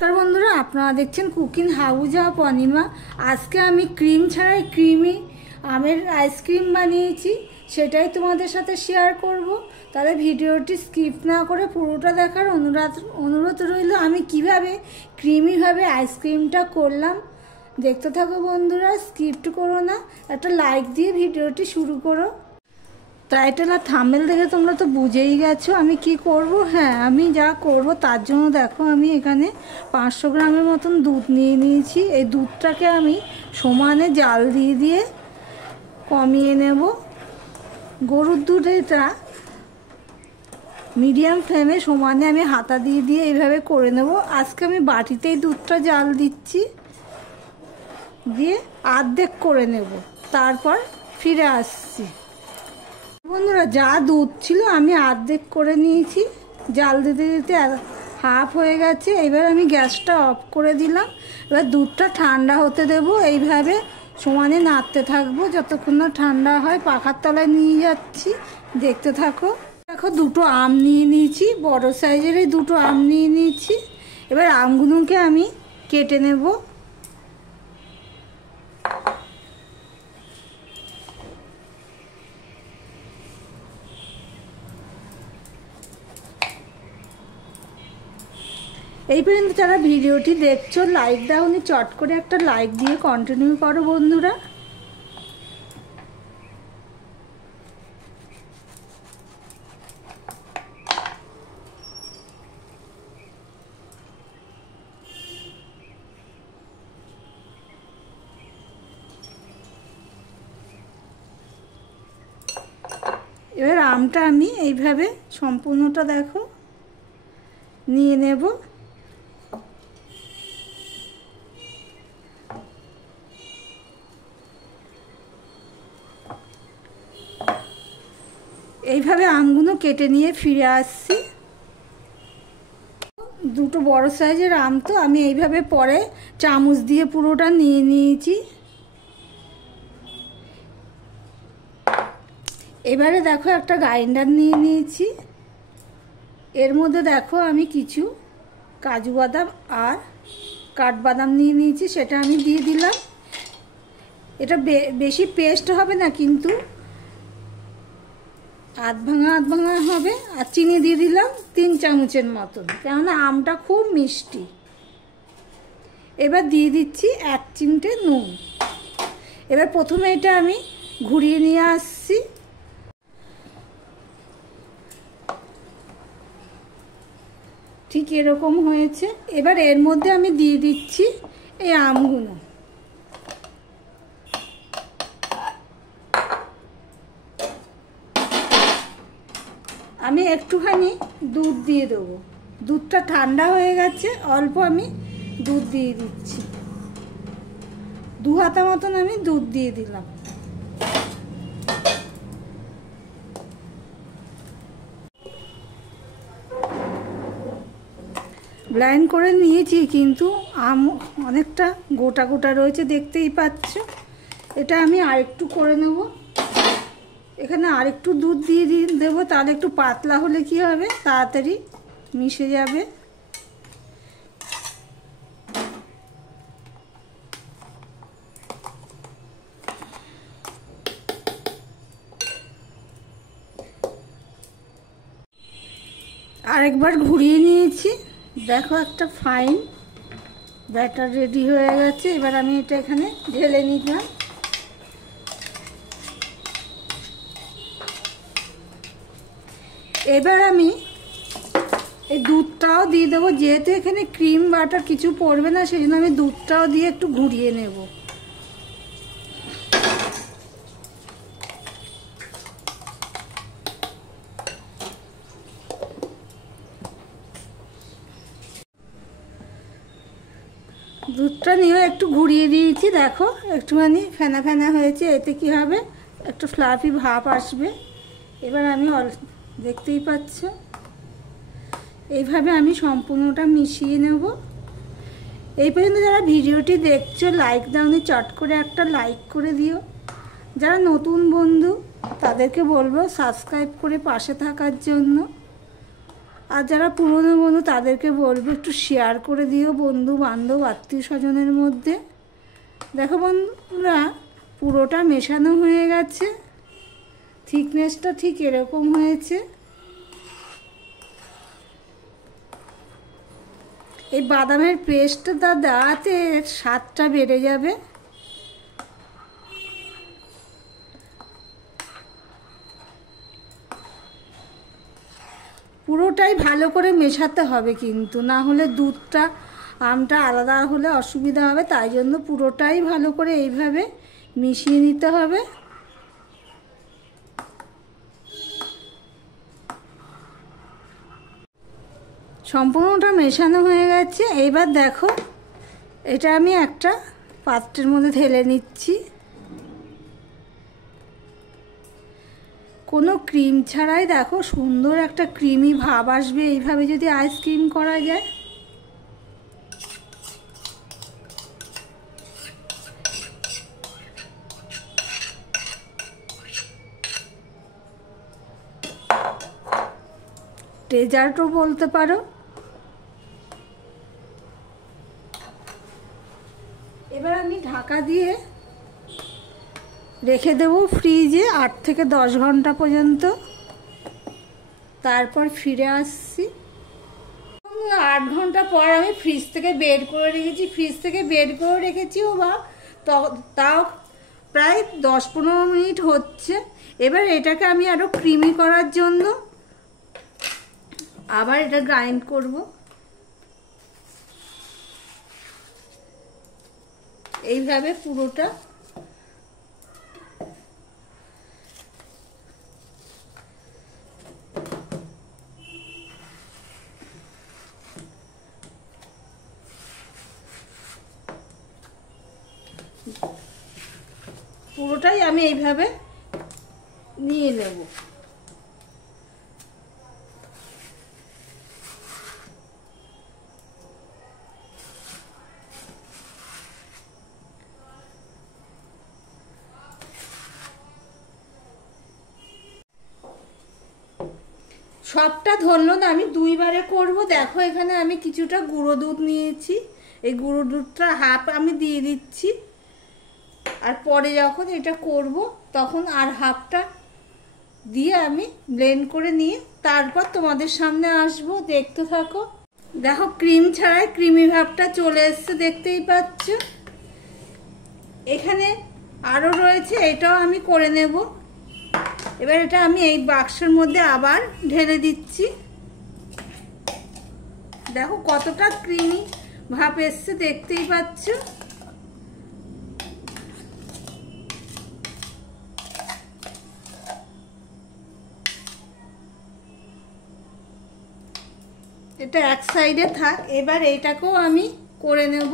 नमस्कार बंधुरा आपनारा देखছেন कुकिंग हाउस ऑफ अनिमा। आज के आमी क्रीम छाड़ाई क्रीमी आमेर आइसक्रीम बानिয়েছি সেটাই তোমাদের সাথে শেয়ার করব। তাহলে ভিডিওটি স্কিপ না করে পুরোটা দেখার অনুরোধ রইল। আমি কিভাবে ক্রিমি ভাবে আইসক্রিমটা করলাম দেখতে থাকো বন্ধুরা, স্কিপ করো না, একটা লাইক দিয়ে ভিডিওটি শুরু করো। টাইটেল আর থাম্বনেল দেখে তোমরা তো বুঝেই গেছো আমি কি করব। হ্যাঁ, আমি যা করব তার জন্য দেখো আমি এখানে 500 গ্রামের মতন দুধ নিয়ে নিয়েছি। এই দুধটাকে আমি সমানে জাল দিয়ে দিয়ে কমিয়ে নেব। গরুর দুধ এটা মিডিয়াম ফ্লেমে সমানে আমি হাতা দিয়ে দিয়ে এইভাবে করে নেব। আজকে আমি বাটিতেই দুধটা জাল দিচ্ছি, দিয়ে অর্ধেক করে নেব, তারপর ফিরে আসছি। বন্ধুরা যা দুধ ছিল আমি অর্ধেক করে নিয়েছি, জাল দিতে দিতে হাফ হয়ে গেছে। এবার আমি গ্যাসটা অফ করে দিলাম। এবার দুধটা ঠান্ডা হতে দেব, এইভাবে সমানে নাড়তে থাকবো যতক্ষণ না ঠান্ডা হয়। পাখার তলায় নিয়ে যাচ্ছি, দেখতে থাকো। দেখো দুটো আম নিয়ে নিয়েছি, বড় সাইজের এই দুটো আম নিয়ে নিয়েছি। এবার আমগুলোকে আমি কেটে নেব। এই পর্যন্ত যারা ভিডিওটি দেখছো লাইক দাওনি, চট করে একটা লাইক দিয়ে কন্টিনিউ করো বন্ধুরা। এবার আমটা আমি এইভাবে সম্পূর্ণটা দেখো নিয়ে নেব। এইভাবে আমগুলো কেটে নিয়ে ফিরে আসছি। দুটো বড় সাইজের আম তো আমি এইভাবে পরে চামচ দিয়ে পুরোটা নিয়ে নিয়েছি। এবারে দেখো একটা গ্রাইন্ডার নিয়ে নিয়েছি। এর মধ্যে দেখো আমি কিছু কাজু বাদাম আর কাঠবাদাম নিয়ে নিয়েছি, সেটা আমি দিয়ে দিলাম। এটা বেশি পেস্ট হবে না, কিন্তু আধ ভাঙা হবে। আর চিনি দিয়ে দিলাম 3 চামচের মতন, কেননা আমটা খুব মিষ্টি। এবার দিয়ে দিচ্ছি 1 চিমটে নুন। এবার প্রথমে এটা আমি ঘুরিয়ে নিয়ে আসছি। ঠিক এরকম হয়েছে। এবার এর মধ্যে আমি দিয়ে দিচ্ছি এই আমগুলো। আমি একটুখানি দুধ দিয়ে দেবো। দুধটা ঠান্ডা হয়ে গেছে, অল্প আমি দুধ দিয়ে দিচ্ছি। 2 হাতা মতন আমি দুধ দিয়ে দিলাম। ব্লেন্ড করে নিয়েছি, কিন্তু আম অনেকটা গোটা গোটা রয়েছে, দেখতেই পাচ্ছ। এটা আমি আরেকটু করে নেব। এখানে আরেকটু দুধ দিয়ে দেবো, তাহলে একটু পাতলা হলে কি হবে, তাড়াতাড়ি মিশে যাবে। আরেকবার ঘুরিয়ে নিয়েছি। দেখো একটা ফাইন ব্যাটার রেডি হয়ে গেছে। এবার আমি এটা এখানে ঢেলে নিলাম। এবার আমি এই দুধটাও দিয়ে দেবো। যেহেতু এখানে ক্রিম বাটার কিছু পড়বে না, সেই জন্য আমি দুধটাও দিয়ে একটু ঘুরিয়ে নেব। দুধটা নিয়ে একটু ঘুরিয়ে দিয়েছি। দেখো একটুখানি ফেনা ফেনা হয়েছে, এতে কি হবে, একটু ফ্লাফি ভাব আসবে। এবার আমি দেখতেই পাচ্ছ এইভাবে আমি সম্পূর্ণটা মিশিয়ে নেব। এই পর্যন্ত যারা ভিডিওটি দেখছো লাইক দাওনি, চট করে একটা লাইক করে দিও। যারা নতুন বন্ধু তাদেরকে বলবো সাবস্ক্রাইব করে পাশে থাকার জন্য। আর যারা পুরনো বন্ধু তাদেরকে বলবো একটু শেয়ার করে দিও বন্ধু বান্ধব আত্মীয় স্বজনের মধ্যে। দেখো বন্ধুরা, পুরোটা মেশানো হয়ে গেছে, থিকনেসটা ঠিক এরকম হয়েছে। এই বাদামের পেস্টটা দেওয়াতে স্বাদটা বেড়ে যাবে। পুরোটাই ভালো করে মেশাতে হবে কিন্তু, না হলে দুধটা আমটা আলাদা হলে অসুবিধা হবে, তাই জন্য পুরোটাই ভালো করে এইভাবে মিশিয়ে নিতে হবে। সম্পূর্ণটা মেশানো হয়ে গেছে। এইবার দেখো, এটা আমি একটা পাত্রের মধ্যে ঢেলে নিচ্ছি। কোনো ক্রিম ছাড়াই দেখো সুন্দর একটা ক্রিমি ভাব আসবে এইভাবে যদি আইসক্রিম করা যায়। ডেজার্টও বলতে পারো। এবার আমি ঢাকা দিয়ে রেখে দেবো ফ্রিজে 8 থেকে 10 ঘন্টা পর্যন্ত। তারপর ফিরে আসছি। 8 ঘন্টা পর আমি ফ্রিজ থেকে বের করে রেখেছি। ফ্রিজ থেকে বের করে রেখেছিও বা তাও প্রায় 10-15 মিনিট হচ্ছে। এবার এটাকে আমি আরও ক্রিমি করার জন্য আবার এটা গ্রাইন্ড করব। এইভাবে পুরোটা পুরোটাই আমি এইভাবে নিয়ে নেব। সবটা ধরলো না, আমি 2 বারে করব। দেখো এখানে আমি কিছুটা গুঁড়ো দুধ নিয়েছি, এই গুঁড়ো দুধটা হাফ আমি দিয়ে দিচ্ছি। আর পরে যখন এটা করব তখন আর হাফটা দিয়ে আমি ব্লেন্ড করে নিয়ে তারপর তোমাদের সামনে আসব, দেখতে থাকো। দেখো ক্রিম ছাড়াই ক্রিমি ভাবটা চলে এসছে, দেখতেই পাচ্ছ। এখানে আরও রয়েছে, এটাও আমি করে নেব। এবার এটা আমি এই বাক্সের মধ্যে আবার ঢেলে দিচ্ছি। দেখো কতটা ক্রিমি ভাব এসছে, দেখতেই পাচ্ছ। এটা এক সাইডে থাক। এবার এইটাকেও আমি করে নেব,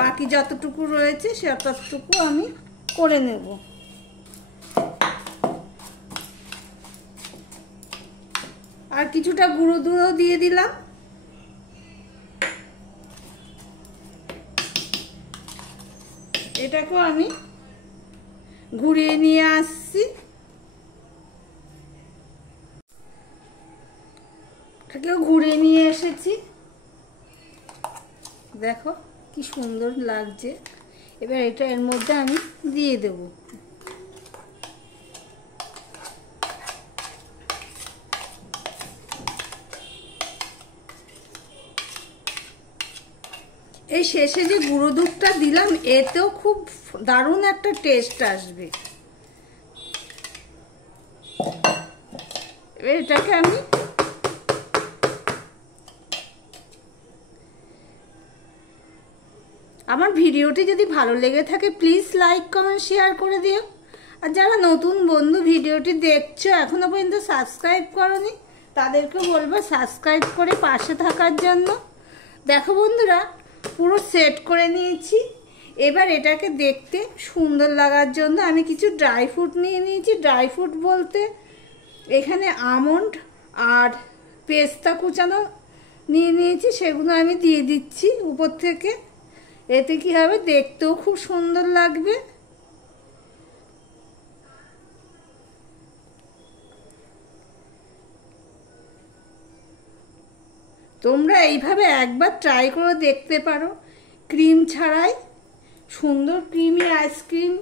বাকি যতটুকু রয়েছে ততটুকু আমি করে নেব। আর কিছুটা গুঁড়ো দুধও দিয়ে দিলাম। এটাকেও আমি ঘুরিয়ে নিয়ে আসছি। এটাকেও ঘুরিয়ে নিয়ে এসেছি। দেখো কি সুন্দর লাগছে। এবার এটা এর মধ্যে আমি দিয়ে দেব। এই শেষে যে গুঁড়ো দুধটা দিলাম এতেও খুব দারুণ একটা টেস্ট আসবে। এবার এটাকে আমি আমার ভিডিওটি যদি ভালো লেগে থাকে প্লিজ লাইক কমেন্ট শেয়ার করে দিও। আর যারা নতুন বন্ধু ভিডিওটি দেখছো এখনো পর্যন্ত সাবস্ক্রাইব করোনি তাদেরকে বলবো সাবস্ক্রাইব করে পাশে থাকার জন্য। দেখো বন্ধুরা, পুরো সেট করে নিয়েছি। এবার এটাকে দেখতে সুন্দর লাগার জন্য আমি কিছু ড্রাই ফ্রুট নিয়ে নিয়েছি। ড্রাই ফ্রুট বলতে এখানে আমন্ড আর পেস্তা কুচানো নিয়ে নিয়েছি, সেগুলো আমি দিয়ে দিচ্ছি উপর থেকে। এতে কি হবে, দেখতেও খুব সুন্দর লাগবে। তোমরা এইভাবে একবার ট্রাই করে দেখতে পারো, ক্রিম ছাড়াই সুন্দর ক্রিমি আইসক্রিম।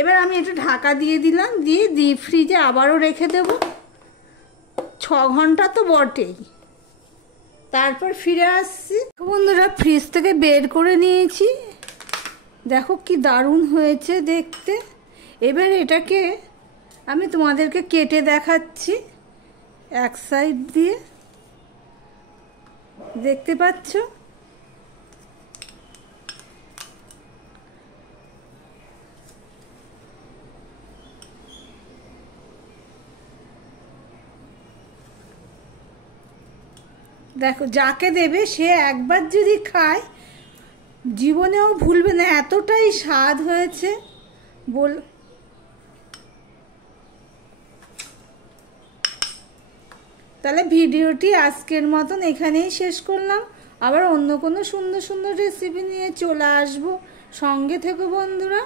এবার আমি এটা ঢাকা দিয়ে দিলাম, দিয়ে ডিপ ফ্রিজে আবারও রেখে দেব 6 ঘন্টা তো বটেই। তারপর ফিরে আসছি। বন্ধুরা ফ্রিজ থেকে বের করে নিয়েছি, দেখো কি দারুণ হয়েছে দেখতে। এবার এটাকে আমি তোমাদেরকে কেটে দেখাচ্ছি এক সাইড দিয়ে, দেখতে পাচ্ছ। দেখো, যাকে দেবে সে একবার যদি খায় জীবনেও ভুলবে না, এতটাই স্বাদ হয়েছে বল। তাহলে ভিডিওটি আজকের মতন এখানেই শেষ করলাম। আবার অন্য কোনো সুন্দর সুন্দর রেসিপি নিয়ে চলে আসবো, সঙ্গে থেকো বন্ধুরা।